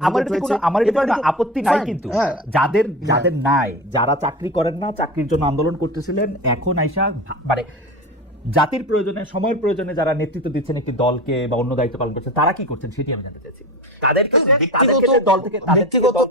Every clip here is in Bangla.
আমার এটা কোনো আপত্তি নাই, কিন্তু যাদের নাই, যারা চাকরি করেন না, চাকরির জন্য আন্দোলন করতেছিলেন, এখন আইসা মানে জাতির প্রয়োজনে, সময়ের প্রয়োজনে যারা নেতৃত্ব দিচ্ছেন একটি দলকে বা অন্য দায়িত্ব পালন করছেন, তারা কি করছেন সেটি আমি জানতে চাইছি। তাদের দল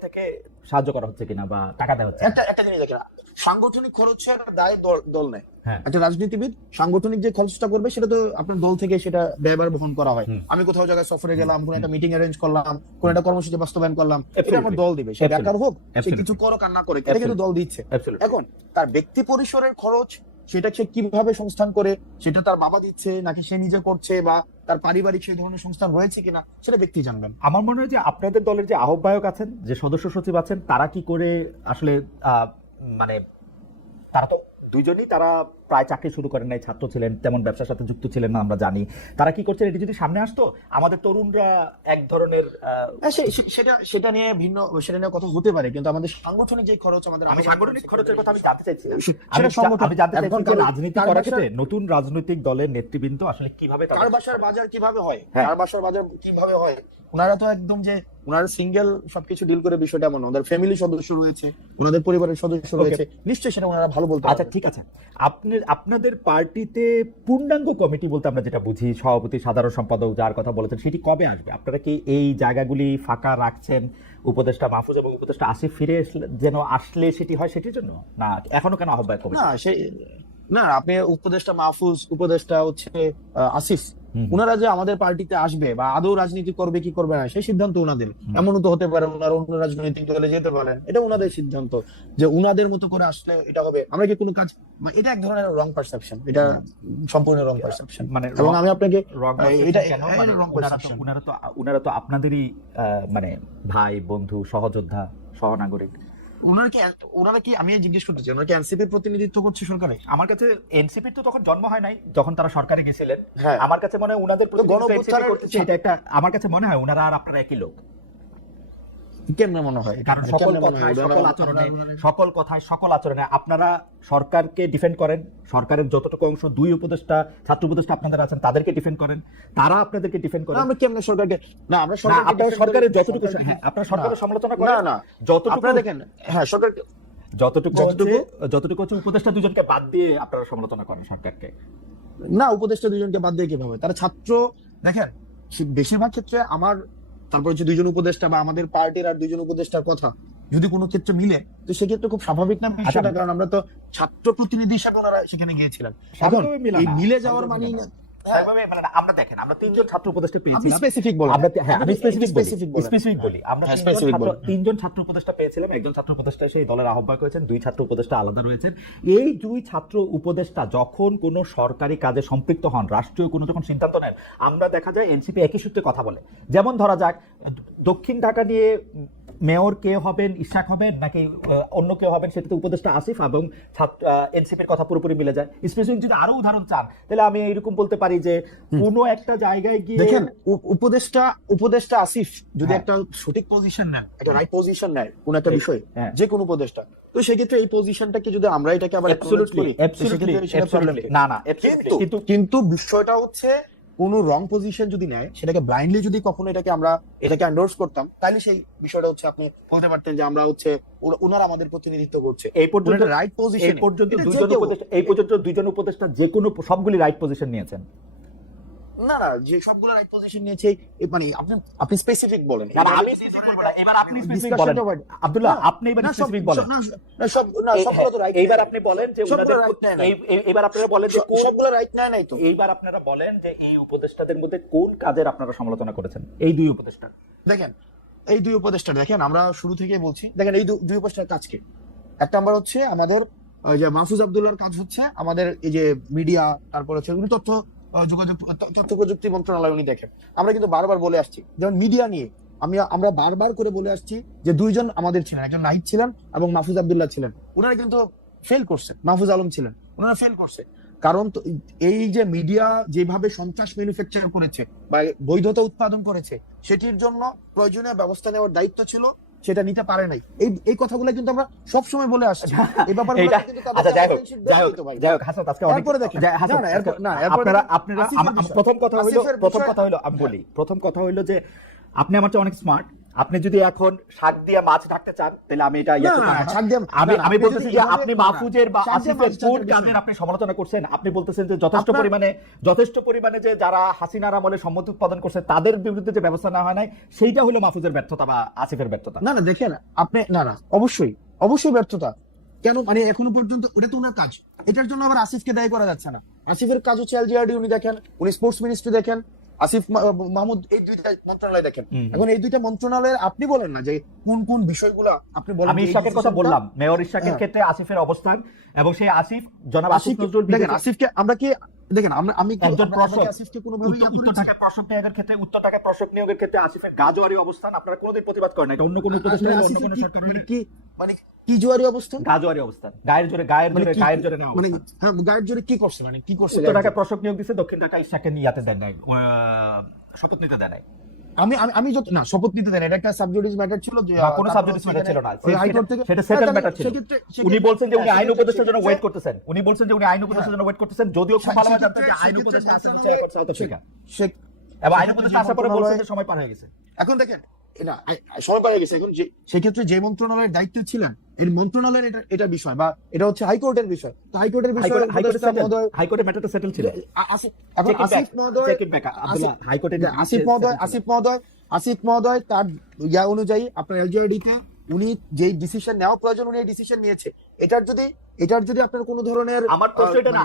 থেকে সাহায্য করা হচ্ছে কিনা বা টাকা দেওয়া হচ্ছে। একটা জিনিস দেখেন, সাংগঠনিক খরচের দায় দল নেয়। একটা রাজনীতিবিদ সাংগঠনিক যে খরচটা করবে সেটা তো আপনার দল থেকে সেটা ব্যয়ভার বহন করা হয়। আমি কোথাও জায়গায় সফরে গেলাম, কোন একটা মিটিং অ্যারেঞ্জ করলাম, কোন একটা কর্মসূচি বাস্তবায়ন করলাম, এটা আমার দল দিবে। সে বেকার হোক, সে কিছু করো কান্না করে, এটা কিন্তু দল দিচ্ছে। এখন তার ব্যক্তি পরিসরের খরচ সেটা সে কিভাবে সংস্থান করে, সেটা তার বাবা দিচ্ছে নাকি সে নিজে করছে, বা তার পারিবারিক সেই ধরনের সংস্থান রয়েছে কিনা, সেটা ব্যক্তি জানবেন। আমার মনে হয় যে আপনাদের দলের যে আহ্বায়ক আছেন, যে সদস্য সচিব আছেন, তারা কি করে আসলে মানে তারা তো দুইজনই তারা প্রায় চাকরি শুরু করেন নাই, ছাত্র ছিলেন, তেমন ব্যবসার সাথে যুক্ত ছিলেন না, আমরা জানি। তারা কি করছেন, এটি যদি সামনে আসতো, আমাদের তরুণরা এক ধরনের সেটা নিয়ে ভিন্ন, সেটা নিয়ে কথা হতে পারে, কিন্তু আমাদের সাংগঠনিক যে খরচ, আমি সাংগঠনিক খরচের কথা আমি জানতে চাইছি। আমি জানতে চাইছি যে রাজনীতি করার ক্ষেত্রে নতুন রাজনৈতিক দলের নেতৃবৃন্দ আসলে কিভাবে, কার বাসার বাজার কিভাবে হয়, কার বাসার বাজার কিভাবে হয়, ওনারা তো একদম যে ওনারা সিঙ্গেল সবকিছু ডিল করে বিষয়টা এমন, ওদের ফ্যামিলি সদস্য রয়েছে, ওনাদের পরিবারের সদস্য রয়েছে, নিশ্চয়ই সেটা ওনারা ভালো বলতে। আচ্ছা ঠিক আছে, আপনাদের পার্টিতে পূর্ণাঙ্গ কমিটি বলতে আমরা যেটা বুঝি, সভাপতি, সাধারণ সম্পাদক, যার কথা বলেছেন, সেটি কবে আসবে? আপনারা কি এই জায়গাগুলি ফাঁকা রাখছেন উপদেষ্টা মাহফুজ এবং উপদেষ্টা আসিফ ফিরে যেন আসলে সেটি হয়, সেটির জন্য, না এখনো কেন আহ্বায়ক কমিটি? না, আপনি উপদেষ্টা মাহফুজ, উপদেষ্টা হচ্ছে আসিফ, ওনারা যে আমাদের পার্টিতে আসবে বা আদৌ রাজনীতি করবে কি করবে না, সেই সিদ্ধান্ত ওনাদের। এমনও তো হতে পারে ওনারা অন্য রাজনৈতিক দলে যেতে পারেন, এটা ওনাদের সিদ্ধান্ত, যে ওনাদের মতো করে আসলে এটা হবে। আমরা কি কোনো কাজ, এটা এক ধরনের রং পারসেপশন, এটা সম্পূর্ণ রং পারসেপশন। মানে এবং আমি আপনাকে ওনারা তো আপনাদেরই মানে ভাই, বন্ধু, সহযোদ্ধা, সহনাগরিক। ওনারা কি, আমি জিজ্ঞেস করতে চাই, ওনারা কি এনসিপির প্রতিনিধিত্ব করছে সরকারে? আমার কাছে এনসিপির তো তখন জন্ম হয় নাই, যখন তারা সরকারে গেছিলেন। আমার কাছে মনে হয় ওনাদের এটা একটা, আমার কাছে মনে হয় ওনারা আর আপনারা একই লোক। কেমনে মনে হয়? কারণ সকল কথায় সকল আচরণে আপনারা সরকারকে ডিফেন্ড করেন, সরকারের যতটুকু অংশ দুই উপদেষ্টা, ছাত্র উপদেষ্টা আপনাদের আছেন, তাদেরকে ডিফেন্ড করেন, তারা আপনাদেরকে ডিফেন্ড করেন। আমরা কেমনে সরকারকে, না আমরা সরকারের যতটুকু, হ্যাঁ আপনারা সরকারের সমালোচনা করেন, না যতটুকু দেখেন, হ্যাঁ সরকার যতটুকু হচ্ছে উপদেষ্টা দুজনকে বাদ দিয়ে আপনারা সমালোচনা করেন সরকারকে। না, উপদেষ্টা দুজনকে বাদ দিয়ে কিভাবে? তারা ছাত্র, দেখেন বেশিরভাগ ক্ষেত্রে আমার, তারপর হচ্ছে দুইজন উপদেষ্টা বা আমাদের পার্টির আর দুইজন উপদেষ্টার কথা যদি কোনো ক্ষেত্রে মিলে, তো সেক্ষেত্রে খুব স্বাভাবিক না বিষয়টা, কারণ আমরা তো ছাত্র প্রতিনিধি হিসাবে ওনারা সেখানে গিয়েছিলেন। এখন এই মিলে যাওয়ার মানে আমরা দেখেন, আমরা তিনজন ছাত্র উপদেষ্টা পেয়েছিলাম। আমি স্পেসিফিক বলি, আমরা তিনজন ছাত্র উপদেষ্টা পেয়েছিলাম। একজন ছাত্র উপদেষ্টা সেই দলের আহ্বায়ক হয়েছেন, দুই ছাত্র উপদেষ্টা আলাদা রয়েছেন। এই দুই ছাত্র উপদেষ্টা যখন কোনো সরকারি কাজে সম্পৃক্ত হন, রাষ্ট্রীয় কোনো যখন সিদ্ধান্ত নেন, আমরা দেখা যায় এনসিপি একই সূত্রে কথা বলে। যেমন ধরা যাক, দক্ষিণ ঢাকা নিয়ে মেয়র কে হবেন, ইশাক হবেন নাকি অন্য কেউ হবেন, সেটাতে উপদেষ্টা আসিফ এবং এনসিপির কথা পুরোপুরি মিলে যায়। স্পেসিফিক যদি আরো উদাহরণ চান, তাহলে আমি এরকম বলতে পারি যে কোনো একটা জায়গায় গিয়ে দেখেন, উপদেষ্টা আসিফ যদি একটা সঠিক পজিশন নেন, একটা রাইট পজিশন নেয় কোন একটা বিষয়ে, যে কোন উপদেষ্টা, তো সেক্ষেত্রে এই পজিশনটাকে যদি আমরা এটাকে আবার কিন্তু বিষয়টা হচ্ছে কোন রং পজিশন যদি নেয়, সেটাকে ব্লাইন্ডলি যদি কখনো এটাকে এন্ডোর্স করতাম, তাহলে সেই বিষয়টা হচ্ছে আপনি বলতে পারতেন যে আমরা হচ্ছে ওনারা আমাদের প্রতিনিধিত্ব করছে। এই পর্যন্ত রাইট পজিশন, এই পর্যন্ত দুইজন উপদেষ্টা যে কোনো সবগুলি রাইট পজিশন নিয়েছেন। না, যে সবগুলো রাইট পজিশন নিয়েছে, মানে আপনি স্পেসিফিক বলেন। আমি এবার আপনি স্পেসিফিক বলেন আব্দুল্লাহ, আপনি এবার স্পেসিফিক বলেন। না সবগুলো তো রাইট। এবার আপনি বলেন যে এবার আপনারা বলেন যে সবগুলো রাইট নাই তো। এইবার আপনারা বলেন যে এই উপদেষ্টাদের মধ্যে কোন কাজের আপনারা সমালোচনা করেছেন? এই দুই উপদেষ্টা দেখেন, এই দুই উপদেষ্টা দেখেন, আমরা শুরু থেকে বলছি, দেখেন এই দুই উপদেষ্টার কাজকে, এক নাম্বার হচ্ছে আমাদের যে মাহফুজ আব্দুল্লাহর কাজ হচ্ছে আমাদের এই যে মিডিয়া, তারপর হচ্ছে তথ্য প্রযুক্তি মন্ত্রণালয় উনি দেখেন। আমরা কিন্তু বারবার বলে আসছি, যেমন মিডিয়া নিয়ে আমরা বারবার করে বলে আসছি যে দুইজন আমাদের ছিলেন, একজন নাহিদ ছিলেন এবং মাহফুজ আব্দুল্লাহ ছিলেন। ওনারা কিন্তু ফেল করছে, মাহফুজ আলম ছিলেন, ওনারা ফেল করছে। কারণ এই যে মিডিয়া যেভাবে সন্ত্রাস ম্যানুফ্যাকচার করেছে বা বৈধতা উৎপাদন করেছে, সেটির জন্য প্রয়োজনীয় ব্যবস্থা নেওয়ার দায়িত্ব ছিল, সেটা নিতে পারে নাই। এই কথাগুলো কিন্তু আমরা সব সময় বলে আসছি। এই ব্যাপারে প্রথম কথা হইলো আমি বলি, প্রথম কথা হইলো যে আপনি আমার চেয়ে অনেক স্মার্ট, আপনি যদি এখন শাক দিয়ে মাছ ঢাকতে চান তাহলে আমি এটা না, শাক দিয়ে- আমি না, আমি আপনি বলতেছি যদি যে এভাবে- আপনি না, মাহফুজের বা শাক দিয়ে আসিফের মাছ কোন ঢাকার কাজের বিষয়। আপনি সমালোচনা করছেন? আপনি বলতেছেন যে যথেষ্ট আপনার- পরিমাণে যে যারা হাসিনার আমলে সম্মতি উৎপাদন করছে তাদের বিরুদ্ধে যে ব্যবস্থা নেওয়া হয় নাই, সেইটা হলো মাহফুজের ব্যর্থতা বা আসিফের ব্যর্থতা। না দেখেন আপনি, না অবশ্যই ব্যর্থতা। কেন, মানে এখনো পর্যন্ত ওটা তো ওনার কাজ, এটার জন্য আবার আসিফকে দায়ী করা যাচ্ছে না। আসিফের কাজ হচ্ছে এলজিআরডি, উনি দেখেন, উনি স্পোর্টস মিনিস্ট্রি দেখেন, আসিফ মাহমুদ এই দুইটা মন্ত্রণালয় দেখেন। এখন এই দুইটা মন্ত্রণালয়ের আপনি বলেন না যে কোন বিষয়গুলো আপনি বলেন। আমি যে এই ইশাকের কথা decision-টা- বললাম, মেয়র ইশাকের হ্যাঁ। ক্ষেত্রে আসিফের অবস্থান, এবং সেই আসিফ জনাব আসিফ আসিফকে নজরুল দেখেন, বিদেশে আসিফকে আমরা কি দেখেন, আমি একজন আমরা প্রশাসক, কি আসিফকে কোনোভাবেই উত্তর ঢাকায় প্রশাসক নিয়োগের ক্ষেত্রে নিয়োগের ক্ষেত্রে আসিফের গাজোয়ারি অবস্থান আপনারা কোনোদিন প্রতিবাদ করেন না। এটা অন্য কোনো উপদেষ্টা অন্য আসিফের কোনো কি- সরকার মানে কি জোয়ারি অবস্থা, গাজোয়ারি অবস্থান, গায়ের জোরে মানে কি- নেওয়া মানে অবস্থান। হ্যাঁ, গায়ের জোরে কি করছে, মানে কি করছে? উত্তর ঢাকায় প্রশাসক নিয়োগ দিচ্ছে, দক্ষিণ ঢাকায় ইশাকে ইয়াতে দেন নাই, শপথ নিতে দেন নাই, আমি যত না শপথ নিতে দেন, এটা একটা সাবজুডিস ম্যাটার ছিল যে বা কোনো তারপর সাবজেক্ট হচ্ছে ম্যাটার ছিল না, ওই হাইকোর্ট থেকে সেটা সেটেল তাহলে ম্যাটার ছিল। উনি বলছেন যে উনি আইন উপদেষ্টার জন্য ওয়েট করতেছেন, যদিও খুব ভালো জানতেন যে আইন উপদেষ্টা আসেন হচ্ছে এখন সাউথ আফ্রিকা, এবং আইন উপদেষ্টা আসার পরে বলছেন যে সময় পার হয়ে গেছে। এখন দেখেন না সময় পাওয়া গেছে। এখন সেক্ষেত্রে যে মন্ত্রণালয়ের দায়িত্বে ছিলেন, এই মন্ত্রণালয়ের এটা বিষয়, বা এটা হচ্ছে হাইকোর্টের বিষয়। তো হাইকোর্টের বিষয় হাইকোর্টের ম্যাটারটা সেটেল ছিল। এখন আসিফ মহোদয়, আসিফ মহোদয় তার ইয়া অনুযায়ী আপনার এলজিআরডি তে উনি যেই ডিসিশন নেওয়া প্রয়োজন উনি এই ডিসিশন নিয়েছে। এটার যদি আপনার কোনো ধরনের আমার প্রশ্ন এটা না,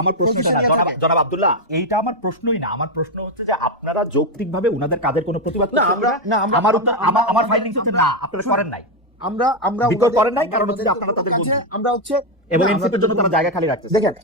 আমার প্রশ্ন এটা না, position নিয়ে জনাব আব্দুল্লাহ, এইটা আমার প্রশ্নই না। আমার প্রশ্ন হচ্ছে যে আপনারা যৌক্তিকভাবে উনাদের কাজের কোনো প্রতিবাদ না, করছেন আমরা- কিনা? না, আমরা- আমার আমরা- আমার ফাইন্ডিংস হচ্ছে না, আপনারা করেন নাই, আমরা বিকল্প করেন নাই, আমরা কারণ হচ্ছে যে আমাদের আপনারা তাদের কাছে বন্ধু। আমরা হচ্ছে এবং না, এনসিপির জন্য তারা জায়গা খালি রাখতেছে। দেখেন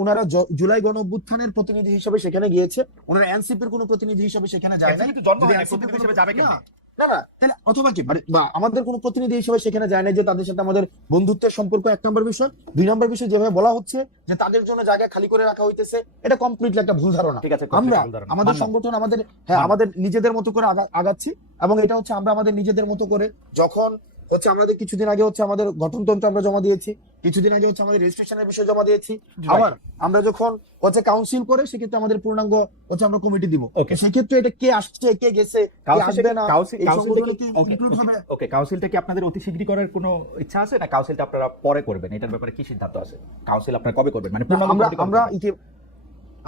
উনারা জুলাই গণ অভ্যুত্থানের প্রতিনিধি হিসেবে সেখানে গিয়েছে, ওনারা এনসিপির কোনো প্রতিনিধি হিসেবে সেখানে যায় না। এনসিপি তো জন্ম যদি হয়নি, NCP প্রতিনিধি কোনো- হিসেবে যাবে কেমনে? না তাহলে অথবা কি মানে বা আমাদের কোনো প্রতিনিধি হিসেবে সেখানে যায় না, যে তাদের সাথে আমাদের বন্ধুত্বের সম্পর্ক, এক নম্বর বিষয়। দুই নম্বর বিষয়, যেভাবে বলা হচ্ছে যে তাদের জন্য জায়গা খালি করে রাখা হইতেছে, এটা কমপ্লিটলি একটা ভুল ধারণা। ঠিক আছে, আমরা ভুল ধারণা। আমাদের মানলাম। সংগঠন আমাদের মানলাম। আমাদের নিজেদের মতো করে আগাচ্ছি, এবং এটা হচ্ছে আমরা আমাদের নিজেদের মতো করে, যখন হচ্ছে আমাদের কিছুদিন আগে হচ্ছে আমাদের গঠনতন্ত্র আমরা জমা দিয়েছি, কিছুদিন আগে হচ্ছে আমাদের রেজিস্ট্রেশনের বিষয় জমা দিয়েছি, আবার আমরা যখন হচ্ছে কাউন্সিল করে সেক্ষেত্রে আমাদের পূর্ণাঙ্গ হচ্ছে আমরা কমিটি দিব। Okay. সেক্ষেত্রে এটা কে আসছে কে গেছে কে আসবে না, এই সংগঠনে কে include হবে। ওকে, কাউন্সিলটা কি আপনাদের অতি শীঘ্রই করার কোনো ইচ্ছা আছে, না কাউন্সিলটা আপনারা পরে করবেন? এটার ব্যাপারে কি সিদ্ধান্ত আছে? কাউন্সিল আপনারা কবে করবেন, মানে পূর্ণাঙ্গ আমরা কমিটি কবে আমরা করবেন?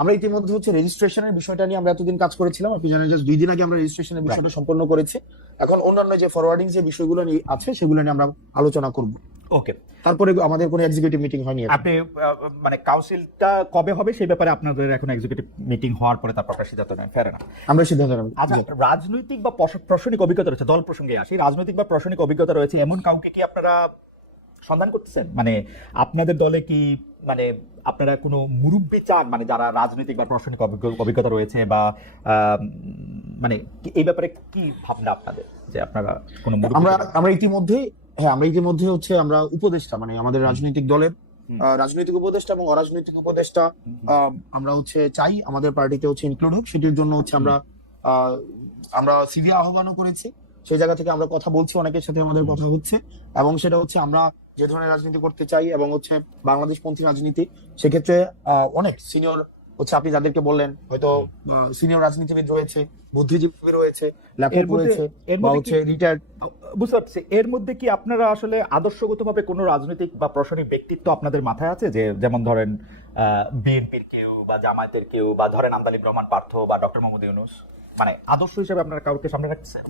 আমরা ইতিমধ্যে হচ্ছে রেজিস্ট্রেশনের বিষয়টা নিয়ে আমরা এতদিন কাজ করেছিলাম, আপনি জানেন জাস্ট 2 দিন আগে আমরা রেজিস্ট্রেশনের বিষয়টা সম্পন্ন করেছি। এখন অন্যান্য যে ফরওয়ার্ডিং যে বিষয়গুলো নিয়ে আছে সেগুলো নিয়ে আমরা আলোচনা করব। ওকে, তারপরে আমাদের কোনো এক্সিকিউটিভ মিটিং হয়নি। আপনি মানে কাউন্সিলটা কবে হবে সেই ব্যাপারে আপনাদের এখন এক্সিকিউটিভ মিটিং হওয়ার পরে তারপর আপনারা সিদ্ধান্ত নেন, ফের না? আমরা সিদ্ধান্ত নেব। আচ্ছা, রাজনৈতিক বা প্রশাসনিক অভিজ্ঞতা রয়েছে, দল প্রসঙ্গে আসি, রাজনৈতিক বা প্রশাসনিক অভিজ্ঞতা রয়েছে এমন কাউকে কি আপনারা সন্ধান করতেছেন? মানে আপনাদের দলে কি মানে আপনারা কোনো মুরব্বি চান, মানে যারা রাজনৈতিক বা প্রশাসনিক অভিজ্ঞতা রয়েছে, বা মানে এই ব্যাপারে কি ভাবনা আপনাদের, যে আপনারা কোনো মুরব্বি? আমরা ইতিমধ্যে হচ্ছে আমরা উপদেষ্টা, মানে আমাদের রাজনৈতিক দলের রাজনৈতিক উপদেষ্টা এবং অরাজনৈতিক উপদেষ্টা আমরা হচ্ছে চাই আমাদের পার্টিতে হচ্ছে ইনক্লুড হোক। সেটির জন্য হচ্ছে আমরা সিভি আহ্বানও করেছি, সেই জায়গা থেকে আমরা কথা বলছি, অনেকের সাথে আমাদের কথা হচ্ছে, এবং সেটা হচ্ছে আমরা যে ধরনের রাজনীতি করতে চাই এবং হচ্ছে বাংলাদেশ পন্থী রাজনীতি, সেক্ষেত্রে অনেক সিনিয়র হচ্ছে আপনি যাদেরকে বললেন হয়তো সিনিয়র রাজনীতিবিদ রয়েছে, বুদ্ধিজীবী রয়েছে, লেখক রয়েছে, বা হচ্ছে রিটায়ার্ড। বুঝতে পারছি, এর মধ্যে কি আপনারা আসলে আদর্শগতভাবে কোনো রাজনৈতিক বা প্রশাসনিক ব্যক্তিত্ব আপনাদের মাথায় আছে, যে যেমন ধরেন বিএনপির কেউ বা জামায়াতের কেউ, বা ধরেন আমদালিব রহমান পার্থ বা ডক্টর মোহাম্মদ ইউনূস, মানে আদর্শ হিসেবে আপনারা কাউকে সামনে রাখছেন?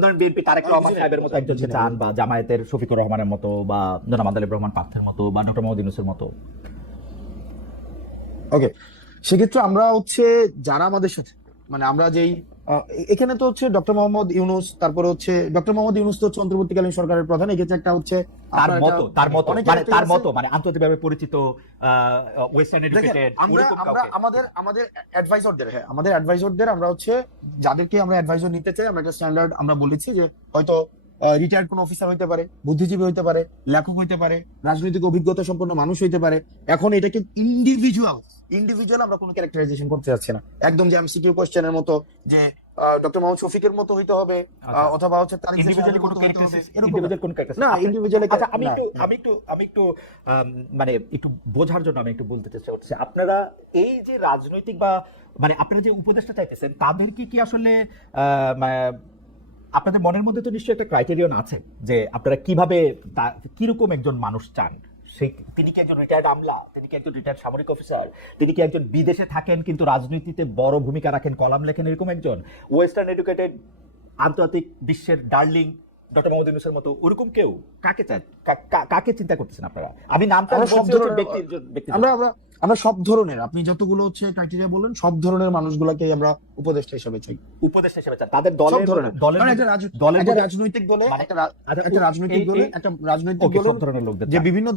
ধরেন বিএনপি তারেক রহমান সাহেবের মতো একজনকে চান, বা জামায়াতের শফিকুর রহমানের মতো, বা জনাব আমদালিব রহমান পার্থের মতো, বা ডক্টর মোহাম্মদ ইউনূসের মতো? ওকে, সেক্ষেত্রে আমরা হচ্ছে যারা আমাদের সাথে, মানে আমরা যেই এখানে তো হচ্ছে ডক্টর মোহাম্মদ ইউনূস, তারপরে হচ্ছে ডক্টর মোহাম্মদ ইউনূস তো হচ্ছে অন্তর্বর্তীকালীন সরকারের প্রধান, এক্ষেত্রে একটা হচ্ছে মানে আন্তর্জাতিকভাবে পরিচিত, ওয়েস্টার্ন এডুকেটেড, আমাদের অ্যাডভাইজরদের আমরা হচ্ছে যাদেরকে আমরা অ্যাডভাইজর নিতে চাই, আমরা একটা স্ট্যান্ডার্ড আমরা বলেছি যে হয়তো রিটায়ার্ড কোন অফিসার হইতে পারে, বুদ্ধিজীবী হইতে পারে, লেখক হইতে পারে, রাজনৈতিক অভিজ্ঞতা সম্পন্ন মানুষ হইতে পারে। এখন এটাকে ইন্ডিভিজুয়াল আমরা কোনো ক্যারেক্টারাইজেশন করতে যাচ্ছি না, একদম যে এমসিকিউ কোশ্চেনের মতো যে ডক্টর মোহাম্মদ শফিকের মতো হইতে হবে, অথবা হচ্ছে তার ইন্ডিভিজুয়ালি কোনো ক্যারেক্টার না, ইন্ডিভিজুয়ালি। আচ্ছা, আমি একটু মানে একটু বোঝার জন্য আমি একটু বলতে চেষ্টা করছি, আপনারা এই যে রাজনৈতিক বা মানে আপনারা যে উপদেষ্টা চাইতেছেন, তাদেরকে কি আসলে আপনাদের মনের মধ্যে তো নিশ্চয়ই একটা ক্রাইটেরিয়ন আছে যে আপনারা কিভাবে কিরকম একজন মানুষ চান। সেই তিনি কি একজন রিটায়ার্ড আমলা, তিনি কি একজন রিটায়ার্ড সামরিক অফিসার, তিনি কি একজন বিদেশে থাকেন কিন্তু রাজনীতিতে বড় ভূমিকা রাখেন, কলাম লেখেন, এরকম একজন ওয়েস্টার্ন এডুকেটেড আন্তর্জাতিক বিশ্বের ডার্লিং ডক্টর মোহাম্মদ ইউনূসের মতো ওরকম কেউ কাকে চান, কাকে চিন্তা করতেছেন আপনারা? আমি নামটা আমরা সব বলছি ধরনের ব্যক্তি আমরা আমরা আমরা সব ধরনের, আপনি যতগুলো হচ্ছে ক্রাইটেরিয়া বললেন, সব ধরনের মানুষগুলোকে আমরা উপদেষ্টা হিসেবে চাই। উপদেষ্টা হিসেবে চান তাদের সব দলের ধরনের। দলের কারণ দলের একটা রাজনৈতিক দলে মানে- একটা রাজনৈতিক দলে ওকে, সব ধরনের লোকদের যে চান। বিভিন্ন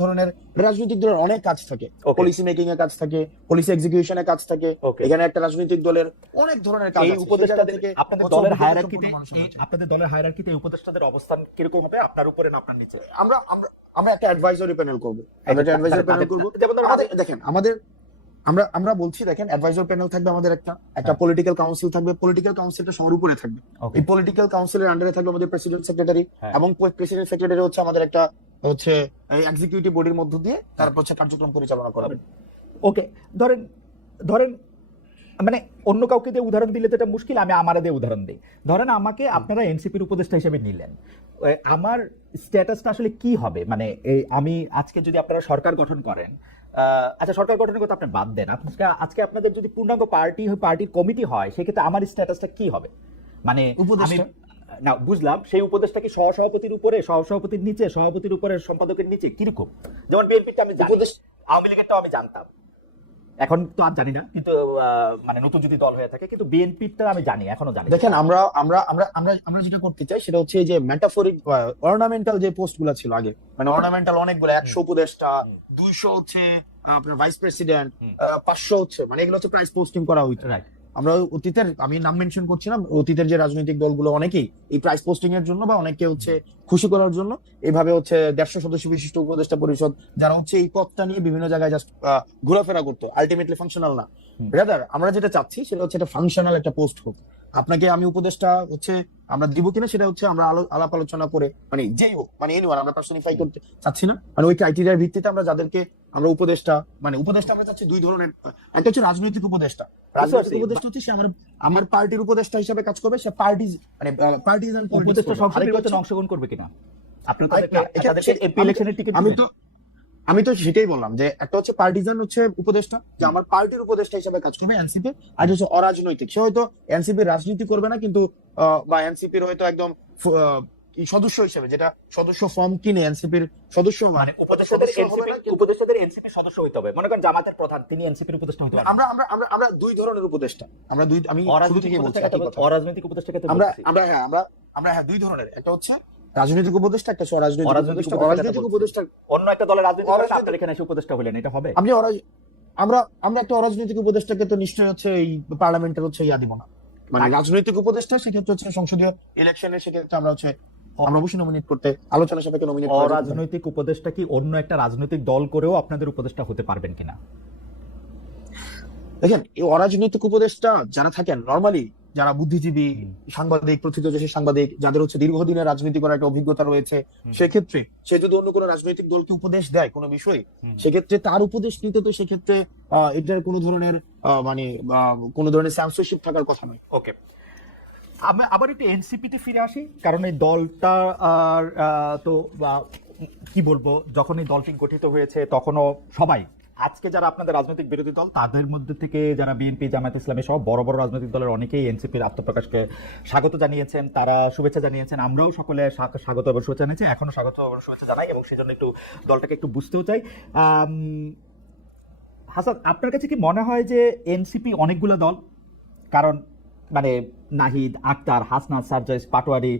ধরনের রাজনৈতিক দলের অনেক কাজ থাকে, Okay. পলিসি মেকিং এর কাজ থাকে, পলিসি এক্সিকিউশনের কাজ থাকে। Okay. এখানে একটা রাজনৈতিক দলের অনেক ধরনের কাজ এই আছে। উপদেষ্টাদের সেই জায়গা থেকে আপনাদের হচ্ছে দলের অভিজ্ঞতা হায়ারার্কিতে সম্পন্ন মানুষের কাছে। আপনাদের দলের হায়ারার্কিতে এই উপদেষ্টাদের অবস্থান কিরকম হবে, আপনার উপরে না আপনার নিচে? আমরা আমরা আমরা একটা অ্যাডভাইজরি প্যানেল করব। আমরা একটা অ্যাডভাইজরি প্যানেল করব। যেমন ধরুন দেখেন আমরা বলছি, দেখেন অ্যাডভাইজর প্যানেল থাকবে আমাদের, একটা পলিটিক্যাল কাউন্সিল থাকবে। পলিটিক্যাল কাউন্সিলটা সবার উপরে থাকবে। Okay. এই পলিটিক্যাল কাউন্সিলের আন্ডারে থাকবে আমাদের প্রেসিডেন্ট সেক্রেটারি, হ্যাঁ। এবং প্রেসিডেন্ট সেক্রেটারি হচ্ছে আমাদের একটা হচ্ছে এক্সিকিউটিভ বডির মধ্য দিয়ে তারপর হচ্ছে কার্যক্রম পরিচালনা করবে। ওকে, ধরেন ধরেন মানে অন্য কাউকে দিয়ে উদাহরণ দিলে তো এটা মুশকিল, আমি আমারে দিয়ে উদাহরণ দিই। ধরেন আমাকে আপনারা এনসিপির উপদেষ্টা হিসেবে নিলেন, আমার স্ট্যাটাসটা আসলে কি হবে? মানে আমি আজকে যদি আপনারা সরকার গঠন করেন, আচ্ছা সরকার গঠনের কথা আপনি বাদ দেন, আজকে আপনাদের যদি পূর্ণাঙ্গ পার্টির কমিটি হয়, সেক্ষেত্রে আমার স্ট্যাটাসটা কি হবে? মানে আমি উপদেষ্টা? না বুঝলাম, সেই উপদেষ্টা কি সহসভাপতির উপরে, সহসভাপতির নিচে, সভাপতির উপরে, সম্পাদকের নিচে, কিরকম? যেমন বিএনপিটা আমি জানি, আওয়ামী লীগেরটাও আমি জানতাম, এখন তো আর জানি না, কিন্তু মানে নতুন যদি দল হয়ে থাকে, কিন্তু বিএনপিটা আমি জানি, এখনো জানি। দেখেন আমরা আমরা আমরা আমরা আমরা যেটা করতে চাই সেটা হচ্ছে এই যে মেটাফরিক অর্নামেন্টাল যে পোস্ট গুলা ছিল আগে, মানে অর্নামেন্টাল অনেকগুলো, 100 উপদেষ্টা, 200 হচ্ছে আপনার ভাইস প্রেসিডেন্ট, 500 হচ্ছে, মানে এগুলো হচ্ছে প্রাইস পোস্টিং করা হইতো। রাইট। আমরা অতীতের, আমি নাম মেনশন করছি না, অতীতের যে রাজনৈতিক দলগুলো অনেকেই এই প্রাইস পোস্টিং এর জন্য বা অনেকে হচ্ছে খুশি করার জন্য এইভাবে হচ্ছে 150 সদস্য বিশিষ্ট উপদেষ্টা পরিষদ, যারা হচ্ছে এই পদটা নিয়ে বিভিন্ন জায়গায় জাস্ট ঘোরাফেরা করতো, আলটিমেটলি ফাংশনাল না। ব্রাদার, আমরা যেটা চাচ্ছি সেটা হচ্ছে একটা ফাংশনাল একটা পোস্ট হোক। আপনাকে আমি উপদেষ্টা হচ্ছে আমরা দিব কিনা সেটা হচ্ছে আমরা আলাপ আলোচনা করে, মানে যেই হোক, মানে এনিওয়ান, আমরা পার্সনিফাই করতে চাচ্ছি না। মানে ওই ক্রাইটেরিয়ার ভিত্তিতে আমরা যাদেরকে আমরা উপদেষ্টা আমরা চাচ্ছি দুই ধরনের। একটা হচ্ছে রাজনৈতিক উপদেষ্টা। রাজনৈতিক উপদেষ্টা হচ্ছে সে আমার পার্টির উপদেষ্টা হিসেবে কাজ করবে, সে পার্টিজ মানে পার্টিজান উপদেষ্টা সংসদ নির্বাচনে অংশগ্রহণ করবে কিনা? আপনি তো তাদেরকে এমপি ইলেকশনের টিকিট আমি তো সেটাই বললাম যে একটা হচ্ছে পার্টিজান হচ্ছে উপদেষ্টা, যে আমার পার্টির উপদেষ্টা হিসেবে কাজ করবে এনসিপি, আর হচ্ছে অরাজনৈতিক, সে হয়তো এনসিপির রাজনীতি করবে না, কিন্তু বা এনসিপির হয়তো একদম সদস্য হিসেবে, যেটা সদস্য ফর্ম কিনে এনসিপির সদস্য, মানে উপদেষ্টাদের এনসিপি সদস্য হইতে হবে। মনে করেন জামাতের প্রধান, তিনি এনসিপির উপদেষ্টা হইতে পারবেন। আমরা দুই ধরনের উপদেষ্টা, আমি শুরু থেকে বলছি একই কথা। অরাজনৈতিক উপদেষ্টাকে তো আমরা বলছি। আমরা দুই ধরনের, একটা হচ্ছে রাজনৈতিক উপদেষ্টা, একটা হচ্ছে অরাজনৈতিক উপদেষ্টা। অন্য একটা দলের রাজনীতি করে আপনার এখানে এসে উপদেষ্টা হলেন, এটা হবে? আমরা একটা অরাজনৈতিক উপদেষ্টাকে তো নিশ্চয়ই হচ্ছে এই পার্লামেন্টের হচ্ছে দিব না, মানে রাজনৈতিক উপদেষ্টা সেক্ষেত্রে হচ্ছে সংসদীয় ইলেকশনে, সেক্ষেত্রে আমরা অবশ্যই নমিনেট করতে, আলোচনা সাপেক্ষে নমিনেট করা। অরাজনৈতিক উপদেষ্টা কি অন্য একটা রাজনৈতিক দল করেও আপনাদের উপদেষ্টা হতে পারবেন কিনা? দেখেন, এই অরাজনৈতিক উপদেষ্টা যারা থাকেন নরমালি, যারা বুদ্ধিজীবী, সাংবাদিক, প্রথিতযশী সাংবাদিক, যাদের হচ্ছে দীর্ঘদিনের রাজনীতি করার একটা অভিজ্ঞতা রয়েছে, সেক্ষেত্রে সে যদি অন্য কোনো রাজনৈতিক দলকে উপদেশ দেয় কোনো বিষয়ে, সেক্ষেত্রে তার উপদেশ নিতে তো সেক্ষেত্রে এটার কোনো ধরনের মানে কোনো ধরনের সেন্সরশিপ থাকার কথা নয়। ওকে, আমি আবার একটু এনসিপিতে ফিরে আসি, কারণ এই দলটা তো কি বলবো, যখন এই দলটি গঠিত হয়েছে তখনও সবাই, আজকে যারা আপনাদের রাজনৈতিক বিরোধী দল, তাদের মধ্যে থেকে যারা বিএনপি, জামায়াত ইসলামী সহ বড় বড় রাজনৈতিক দলের অনেকেই এনসিপির আত্মপ্রকাশকে স্বাগত জানিয়েছেন, তারা শুভেচ্ছা জানিয়েছেন, আমরাও সকলে স্বাগত এবং শুভেচ্ছা জানিয়েছি, এখনো স্বাগত এবং শুভেচ্ছা জানাই, এবং সেজন্য একটু দলটাকে একটু বুঝতেও চাই। হাসান, আপনার কাছে কি মনে হয় যে এনসিপি অনেকগুলো দল? কারণ মানে নাহিদ, আক্তার, হাসনাত, সারজয়েস, পাটোয়ারি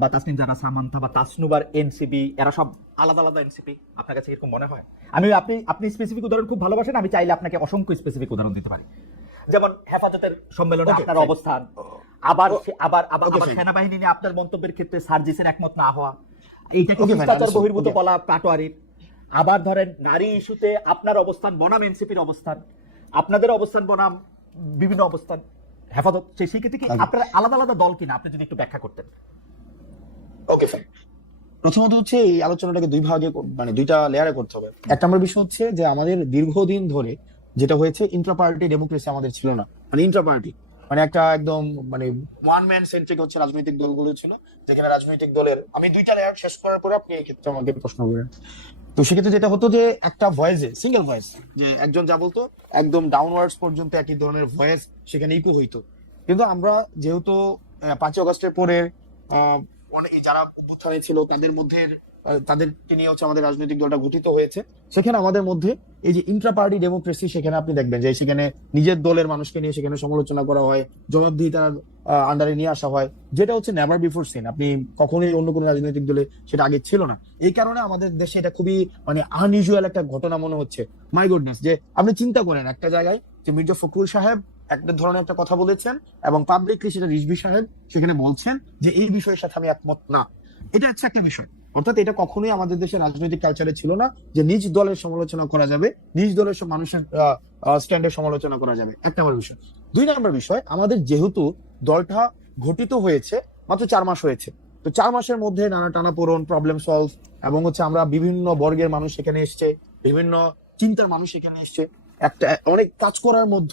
বা তাসনিম জানা, সামান্থা বা তাসনুবার এনসিপি, এরা সব আলাদা আলাদা এনসিপি, আপনার কাছে এরকম মনে হয়? আপনি স্পেসিফিক উদাহরণ খুব ভালোবাসেন, আমি চাইলে আপনাকে অসংখ্য স্পেসিফিক উদাহরণ দিতে পারি। যেমন হেফাজতের সম্মেলনে আপনার অবস্থান, আবার সেনাবাহিনী নিয়ে আপনার মন্তব্যের ক্ষেত্রে সার্জিসের একমত না হওয়া, এইটাকে শিষ্টাচার বহির্ভূত বলা পাটোয়ারির। আবার ধরেন নারী ইস্যুতে আপনার অবস্থান বনাম এনসিপির অবস্থান, আপনাদের অবস্থান বনাম বিভিন্ন অবস্থান হেফাজত, সেই ক্ষেত্রে কি আপনারা আলাদা আলাদা দল কিনা, আপনি যদি একটু ব্যাখ্যা করতেন। ওকে, প্রথমত হচ্ছে এই আলোচনাটাকে দুই ভাগে, মানে দুইটা লেয়ারে করতে হবে। এক নম্বর বিষয় হচ্ছে যে আমাদের দীর্ঘদিন ধরে যেটা হয়েছে, ইন্ট্রা পার্টি ডেমোক্রেসি আমাদের ছিল না, মানে ইন্ট্রা পার্টি মানে একটা একদম মানে ওয়ান ম্যান সেন্ট্রিক হচ্ছে রাজনৈতিক দলগুলো ছিল, যেখানে রাজনৈতিক দলের আমি দুইটা লেয়ার শেষ করার পরে আপনি এই ক্ষেত্রে আমাকে প্রশ্ন করেন। তো সেক্ষেত্রে যেটা হতো যে একটা ভয়েসে সিঙ্গেল ভয়েস, যে একজন যা বলতো একদম ডাউনওয়ার্ডস পর্যন্ত একই ধরনের ভয়েস সেখানে ইকো হইতো। কিন্তু আমরা যেহেতু 5ই অগস্টের পরে অনেক যারা অভ্যুত্থানে ছিল তাদের মধ্যে তাদেরকে নিয়ে হচ্ছে আমাদের রাজনৈতিক দলটা গঠিত হয়েছে, সেখানে আমাদের মধ্যে এই যে ইন্ট্রা পার্টি ডেমোক্রেসি, সেখানে আপনি দেখবেন যে সেখানে নিজের দলের মানুষকে নিয়ে সেখানে সমালোচনা করা হয়, জবাবদিহিতার আন্ডারে নিয়ে আসা হয়, যেটা হচ্ছে নেভার বিফোর সিন। আপনি কখনোই অন্য কোনো রাজনৈতিক দলে সেটা আগে ছিল না। এই কারণে আমাদের দেশে এটা খুবই মানে আনইউজুয়াল একটা ঘটনা মনে হচ্ছে। মাই গুডনেস, যে আপনি চিন্তা করেন একটা জায়গায় যে মির্জা ফখরুল সাহেব একটা ধরনের একটা কথা বলেছেন এবং পাবলিকলি সেটা রিজভী সাহেব সেখানে বলছেন যে এই বিষয়ের সাথে আমি একমত না। এটা হচ্ছে একটা বিষয়। অর্থাৎ এটা কখনোই আমাদের দেশের রাজনৈতিক কালচারে ছিল না যে নিজ দলের সমালোচনা করা যাবে, নিজ দলের সব মানুষের স্ট্যান্ডের সমালোচনা করা যাবে। এক নম্বর বিষয়। 2 নম্বর বিষয়, আমাদের যেহেতু দলটা গঠিত হয়েছে মাত্র 4 মাস হয়েছে, তো 4 মাসের মধ্যে নানা টানাপোড়েন, প্রবলেম সলভ, এবং হচ্ছে আমরা বিভিন্ন বর্গের মানুষ এখানে এসছে, বিভিন্ন চিন্তার মানুষ এখানে এসছে, একটা অনেক কাজ করার মধ্য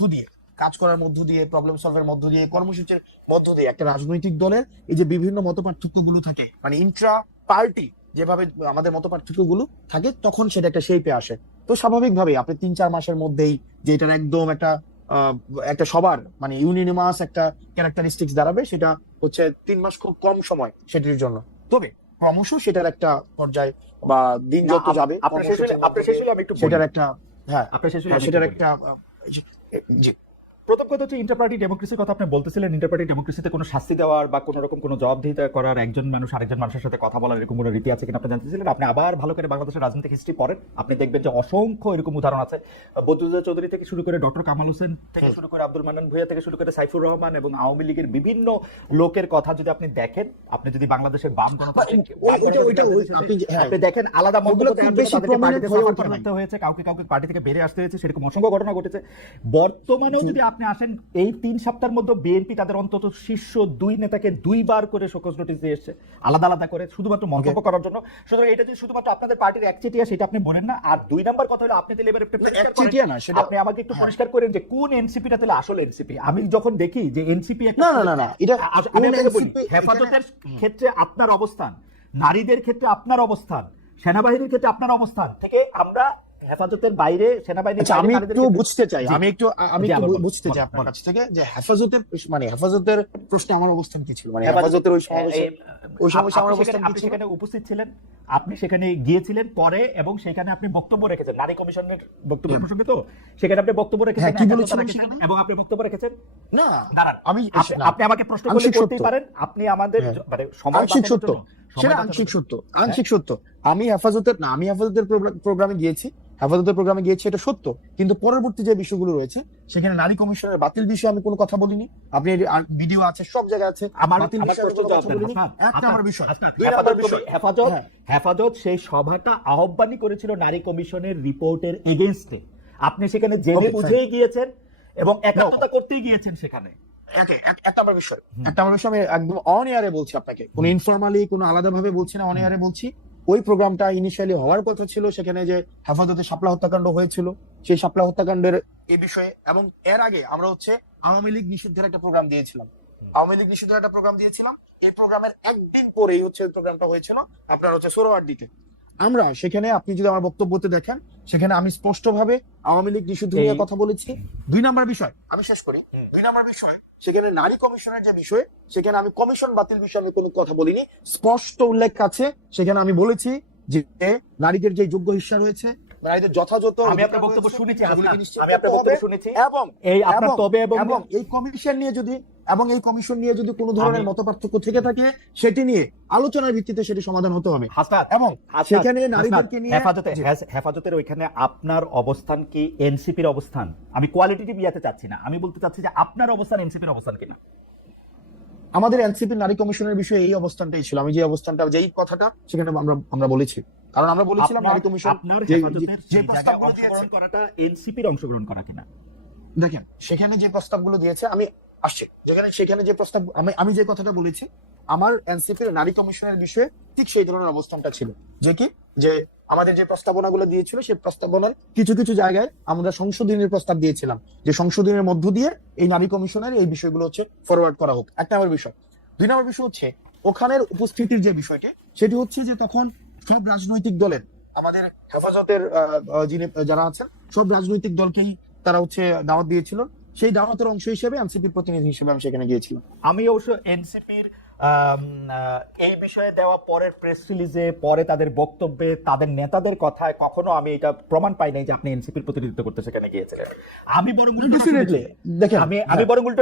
দিয়ে প্রবলেম সলভের মধ্য দিয়ে কর্মসূচির মধ্য দিয়ে একটা রাজনৈতিক দলের এই যে বিভিন্ন মত পার্থক্য গুলো থাকে, মানে ইন্ট্রা পার্টি যেভাবে আমাদের মত পার্থক্য গুলো থাকে, তখন সেটা একটা শেপে আসে। তো স্বাভাবিকভাবে আপনি 3-4 মাসের মধ্যেই যে এটার একদম একটা সবার মানে ইউনিনিমাস একটা ক্যারেক্টারিস্টিক্স দাঁড়াবে, সেটা হচ্ছে 3 মাস খুব কম সময় সেটির জন্য। তবে ক্রমশ সেটার একটা পর্যায় বা দিন যত যাবে আপনার শেষ হলে আমি একটু সেটার একটা হ্যাঁ আপনার শেষ হলে আমি সেটার একটু বলি। একটা জি প্রথম কথা হচ্ছে ইন্টারপার্টি ডেমোক্রেসির কথা আপনি বলতেছিলেন। ইন্টারপার্টি ডেমোক্রেসিতে কোনো শাস্তি দেওয়ার বা কোনো রকম কোনো জবাবদিহিতা করার, একজন মানুষ আরেকজন মানুষের সাথে কথা বলার এরকম কোনো রীতি আছে কিনা আপনি জানতেছিলেন। আপনি আবার ভালো করে বাংলাদেশের রাজনৈতিক হিস্ট্রি পড়েন, আপনি দেখবেন যে অসংখ্য এরকম উদাহরণ আছে। বদরুদ্দোজা চৌধুরী থেকে শুরু করে ডক্টর কামাল হোসেন থেকে শুরু করে আব্দুল মান্নান ভূঁইয়া থেকে শুরু করে সাইফুর রহমান এবং আওয়ামী লীগের বিভিন্ন লোকের কথা যদি আপনি দেখেন, আপনি যদি বাংলাদেশের বাম আপনি দেখেন, আলাদা মন্তব্য দেওয়ার জন্য তাদেরকে পার্টিতে সাফার করে থাকতে হয়েছে, কাউকে পার্টি থেকে বেরিয়ে আসতে হয়েছে, সেরকম অসংখ্য ঘটনা ঘটেছে। বর্তমানেও যদি আপনি আসেন, এই 3 সপ্তাহের মধ্যে বিএনপি তাদের অন্তত শীর্ষ 2 নেতাকে 2 বার করে শোকজ নোটিশ দিয়ে এসেছে, আলাদা আলাদা করে, শুধুমাত্র মন্তব্য করার জন্য। সুতরাং এটা যদি শুধুমাত্র আপনাদের পার্টির একচেটিয়া, সেটা আপনি বলেন না। আর 2 নাম্বার কথা হলো, আপনি তাহলে এবার একটু পরিষ্কার করেন, আপনি আমাকে একটু পরিষ্কার করেন যে কোন এনসিপিটা তাহলে আসল এনসিপি। আমি যখন দেখি যে এনসিপি না এটা আমি আপনাকে বলি, হেফাজতের ক্ষেত্রে আপনার অবস্থান, নারীদের ক্ষেত্রে আপনার অবস্থান, সেনাবাহিনীর ক্ষেত্রে আপনার অবস্থান থেকে আমরা হেফাজতের বাইরে সেনাবাহিনী। আমি একটু বুঝতে চাই আপনার কাছ থেকে যে হেফাজতের প্রশ্নে আমার অবস্থান কি ছিল, মানে হেফাজতের ওই সমস্যা আমার অবস্থান কি ছিল। সেখানে উপস্থিত ছিলেন, আপনি সেখানে গিয়েছিলেন পরে, এবং সেখানে আপনি বক্তব্য রেখেছেন নারী কমিশনের বক্তব্য প্রসঙ্গে। তো সেখানে আপনি বক্তব্য রেখেছেন এবং আপনি বক্তব্য রেখেছেন না, আপনি আমাকে প্রশ্ন করলে করতেই পারেন, আপনি আমাদের মানে আংশিক সত্য, সেটা আংশিক সত্য। আমি হেফাজতের প্রোগ্রামে গিয়েছি, এটা সত্য, কিন্তু পরবর্তী যে বিষয়গুলো রয়েছে সেখানে নারী কমিশনের বাতিল বিষয়ে আমি কোনো কথা বলিনি। আপনি ভিডিও আছে, সব জায়গায় আছে। হেফাজত সেই সভাটা আহ্বানই করেছিল নারী কমিশনের রিপোর্টের এগেইনস্টে। আপনি সেখানে জেনে বুঝেই গিয়েছেন এবং একাত্মতা করতেই গিয়েছেন সেখানে। একটা আমার বিষয় আমি একদম অন এয়ারে বলছি আপনাকে, কোনো ইনফর্মালি কোনো আলাদা ভাবে বলছি না, অন এয়ারে বলছি। ওই প্রোগ্রামটা ইনিশিয়ালি হওয়ার কথা ছিল, সেখানে যে হেফাজতে শাপলা হত্যাকাণ্ড হয়েছিল, সেই শাপলা হত্যাকাণ্ডের এই বিষয়ে, এবং এর আগে আমরা হচ্ছে আওয়ামী লীগ নিষিদ্ধের একটা প্রোগ্রাম দিয়েছিলাম। এই প্রোগ্রামের একদিন পরেই হচ্ছে প্রোগ্রামটা হয়েছিল আপনার হচ্ছে সোহরাওয়ার্দীতে। আমরা সেখানে, আপনি যদি আমার বক্তব্যতে দেখেন, সেখানে আমি স্পষ্টভাবে আওয়ামী লীগ নিষিদ্ধ নিয়ে কথা বলেছি। 2 নম্বর বিষয় আমি শেষ করি। 2 নম্বর বিষয়, সেখানে নারী কমিশনের যে বিষয়, সেখানে আমি কমিশন বাতিল বিষয়ে আমি কোনো কথা বলিনি। স্পষ্ট উল্লেখ আছে, সেখানে আমি বলেছি যে নারীদের যে যোগ্য হিস্সা রয়েছে, নারীদের যথাযথ, আমি আপনার বক্তব্য শুনেছি, এবং এই কমিশন নিয়ে যদি কোনো ধরনের মতপার্থক্য থেকে থাকে, সেটি নিয়ে আলোচনার ভিত্তিতে সেটি সমাধান হতে হবে। এবং সেখানে নারীদেরকে নিয়ে হেফাজতের ওইখানে আপনার অবস্থান কি এনসিপির অবস্থান? আমি কোয়ালিটেটিভ ইয়াতে চাচ্ছি না, আমি বলতে চাচ্ছি যে আপনার অবস্থান এনসিপির অবস্থান কিনা। আমাদের এনসিপি নারী কমিশনের বিষয়ে এই অবস্থানটাই ছিল। আমি যেই কথাটা সেখানে আমরা বলেছি, কারণ আমরা বলেছিলাম নারী কমিশন যে প্রস্তাবগুলো দিয়েছে করাটা এনসিপির অংশগ্রহণ করা কিনা। দেখেন, সেখানে যে প্রস্তাবগুলো দিয়েছে, আমি আসছি সেখানে যে প্রস্তাব, আমি যে কথাটা বলেছি, আমার এনসিপির নারী কমিশনের বিষয়ে ঠিক সেই ধরনের অবস্থানটা ছিল, যে কি যে আমাদের যে প্রস্তাবনাগুলো দিয়েছিল সেই প্রস্তাবনার কিছু কিছু জায়গায় আমরা সংশোধনের প্রস্তাব দিয়েছিলাম, যে সংশোধনের মধ্য দিয়ে এই নারী কমিশনের এই বিষয়গুলো হচ্ছে ফরওয়ার্ড করা হোক। এক নম্বর বিষয়। দুই নম্বর বিষয় হচ্ছে ওখানের উপস্থিতির যে বিষয়টি, সেটি হচ্ছে যে তখন সব রাজনৈতিক দলের, আমাদের হেফাজতের যিনি যারা আছেন সব রাজনৈতিক দলকেই তারা হচ্ছে দাওয়াত দিয়েছিল। সেই দাওয়াতের অংশ হিসেবে এনসিপির প্রতিনিধি হিসেবে আমি সেখানে গিয়েছিলাম। আমি অবশ্য এনসিপির এই বিষয়ে দেওয়া পরের প্রেস রিলিজে, পরে তাদের বক্তব্যে, তাদের নেতাদের কথায় কখনো আমি এটা প্রমাণ পাই নাই যে আপনি এনসিপির প্রতিনিধিত্ব করতে সেখানে গিয়েছিলেন। আমি বরং উল্টো Definitely, দেখেন, আমি বরং উল্টো